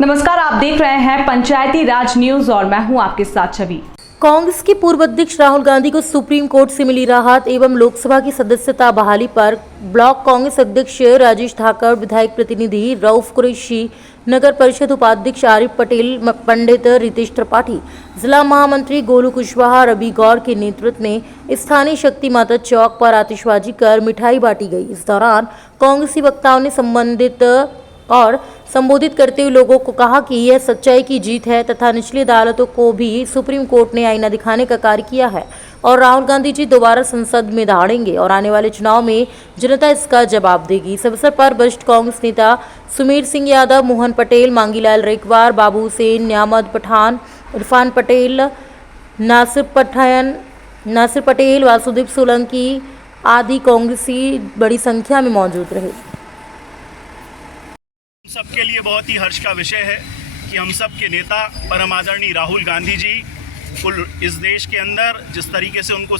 नमस्कार, आप देख रहे हैं पंचायती राज न्यूज और मैं हूं आपके साथ छवि। कांग्रेस के पूर्व अध्यक्ष राहुल गांधी को सुप्रीम कोर्ट से मिली राहत एवं लोकसभा की सदस्यता बहाली पर ब्लॉक कांग्रेस अध्यक्ष राजेश ठाकर, विधायक प्रतिनिधि रऊफ कुरैशी, नगर परिषद उपाध्यक्ष आरिफ पटेल, पंडित रितेश त्रिपाठी, जिला महामंत्री गोलू कुशवाहा, रवि गौर के नेतृत्व में स्थानीय शक्ति माता चौक पर आतिशबाजी कर मिठाई बांटी गई। इस दौरान कांग्रेसी वक्ताओं ने संबोधित करते हुए लोगों को कहा कि यह सच्चाई की जीत है तथा निचली अदालतों को भी सुप्रीम कोर्ट ने आईना दिखाने का कार्य किया है और राहुल गांधी जी दोबारा संसद में दौड़ेंगे और आने वाले चुनाव में जनता इसका जवाब देगी। इस अवसर पर वरिष्ठ कांग्रेस नेता सुमेर सिंह यादव, मोहन पटेल, मांगीलाल रेकवार, बाबू हुसैन, न्यामद पठान, इरफान पटेल, नासिर पटेल, वासुदेव सोलंकी आदि कांग्रेसी बड़ी संख्या में मौजूद रहे। सबके लिए बहुत ही हर्ष का विषय है कि हम सब के नेता परम आदरणीय राहुल गांधी जी कुल इस देश के अंदर जिस तरीके से उनको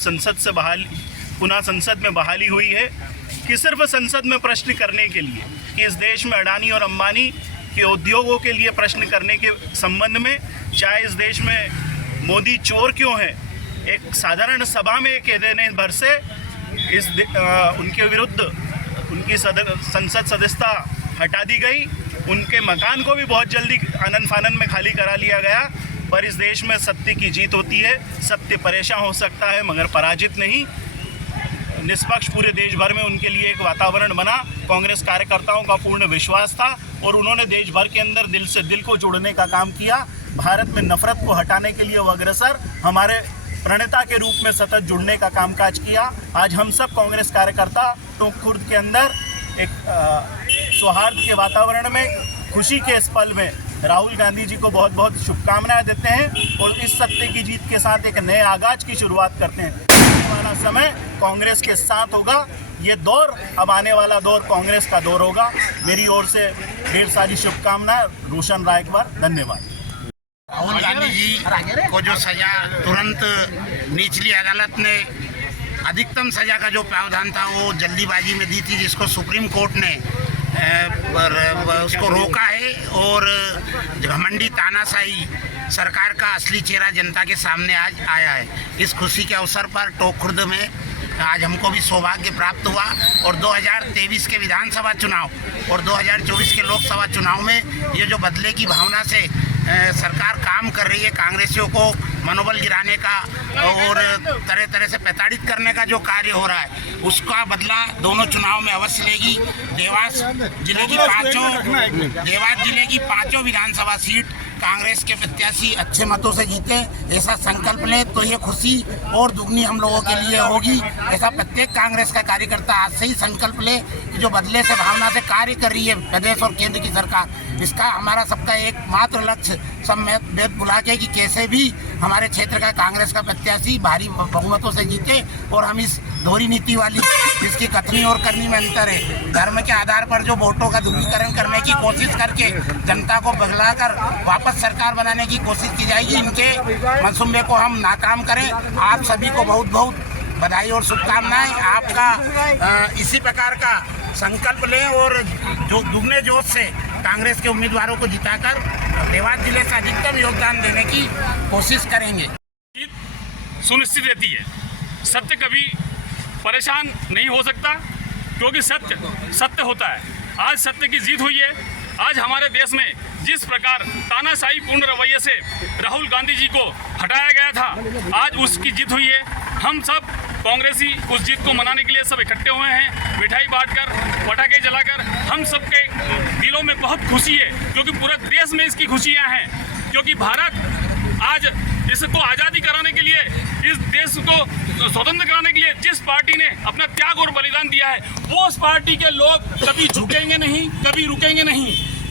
पुनः संसद में बहाली हुई है कि सिर्फ संसद में प्रश्न करने के लिए कि इस देश में अडानी और अंबानी के उद्योगों के लिए प्रश्न करने के संबंध में, चाहे इस देश में मोदी चोर क्यों है, एक साधारण सभा में कह देने भर से उनके विरुद्ध उनकी संसद सदस्यता हटा दी गई। उनके मकान को भी बहुत जल्दी आनन फानन में खाली करा लिया गया। पर इस देश में सत्य की जीत होती है, सत्य परेशान हो सकता है मगर पराजित नहीं। निष्पक्ष पूरे देश भर में उनके लिए एक वातावरण बना। कांग्रेस कार्यकर्ताओं का पूर्ण विश्वास था और उन्होंने देश भर के अंदर दिल से दिल को जोड़ने का काम किया। भारत में नफरत को हटाने के लिए वो अग्रसर हमारे प्रणेता के रूप में सतत जुड़ने का कामकाज किया। आज हम सब कांग्रेस कार्यकर्ता टोंक खुर्द के अंदर एक सौहार्द के वातावरण में, खुशी के इस पल में राहुल गांधी जी को बहुत बहुत शुभकामनाएं देते हैं और इस सत्य की जीत के साथ एक नए आगाज की शुरुआत करते हैं। आने वाला समय कांग्रेस के साथ होगा। ये दौर, अब आने वाला दौर कांग्रेस का दौर होगा। मेरी ओर से ढेर सारी शुभकामनाएं। रोशन रायकवार, धन्यवाद। राहुल गांधी जी को जो सजा तुरंत निचली अदालत ने अधिकतम सजा का जो प्रावधान था वो जल्दीबाजी में दी थी, जिसको सुप्रीम कोर्ट ने उसको रोका है और घमंडी तानाशाही सरकार का असली चेहरा जनता के सामने आज आया है। इस खुशी के अवसर पर टोंक खुर्द में आज हमको भी सौभाग्य प्राप्त हुआ और 2023 के विधानसभा चुनाव और 2024 के लोकसभा चुनाव में ये जो बदले की भावना से सरकार काम कर रही है, कांग्रेसियों को मनोबल गिराने का और तरह तरह से प्रताड़ित करने का जो कार्य हो रहा है, उसका बदला दोनों चुनाव में अवश्य लेगी। देवास जिले की पांचों विधानसभा सीट कांग्रेस के प्रत्याशी अच्छे मतों से जीते, ऐसा संकल्प ले तो ये खुशी और दुगनी हम लोगों के लिए होगी। ऐसा प्रत्येक कांग्रेस का कार्यकर्ता आज से ही संकल्प ले कि जो बदले से भावना से कार्य कर रही है प्रदेश और केंद्र की सरकार, इसका हमारा सबका एकमात्र लक्ष्य सब भेद भुला के कि कैसे भी हमारे क्षेत्र का कांग्रेस का प्रत्याशी भारी बहुमतों से जीते और हम इस दोहरी नीति वाली, जिसकी कथनी और करनी में अंतर है, धर्म के आधार पर जो वोटों का ध्रुवीकरण करने की कोशिश करके जनता को बगलाकर वापस सरकार बनाने की कोशिश की जाएगी, इनके मंसूबे को हम नाकाम करें। आप सभी को बहुत बहुत बधाई और शुभकामनाएं। आपका इसी प्रकार का संकल्प लें और जो दुगने जोश से कांग्रेस के उम्मीदवारों को जिताकर देवास जिले से अधिकतम योगदान देने की कोशिश करेंगे। सुनिश्चित रहती है, सत्य कभी परेशान नहीं हो सकता क्योंकि सत्य होता है। आज सत्य की जीत हुई है। आज हमारे देश में जिस प्रकार तानाशाही पूर्ण रवैये से राहुल गांधी जी को हटाया गया था, आज उसकी जीत हुई है। हम सब कांग्रेसी उस जीत को मनाने के लिए सब इकट्ठे हुए हैं। मिठाई बांटकर, पटाखे जलाकर हम सबके दिलों में बहुत खुशी है क्योंकि पूरे देश में इसकी खुशियां हैं। क्योंकि भारत आज इसको आज़ादी कराने के लिए, इस देश को स्वतंत्र कराने के लिए जिस पार्टी ने अपना त्याग और बलिदान दिया है, वो उस पार्टी के लोग कभी झुकेंगे नहीं, कभी रुकेंगे नहीं,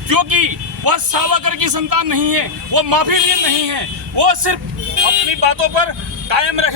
क्योंकि वह सावरकर की संतान नहीं है, वो माफिया नहीं है, वो सिर्फ अपनी बातों पर कायम रखेंगे।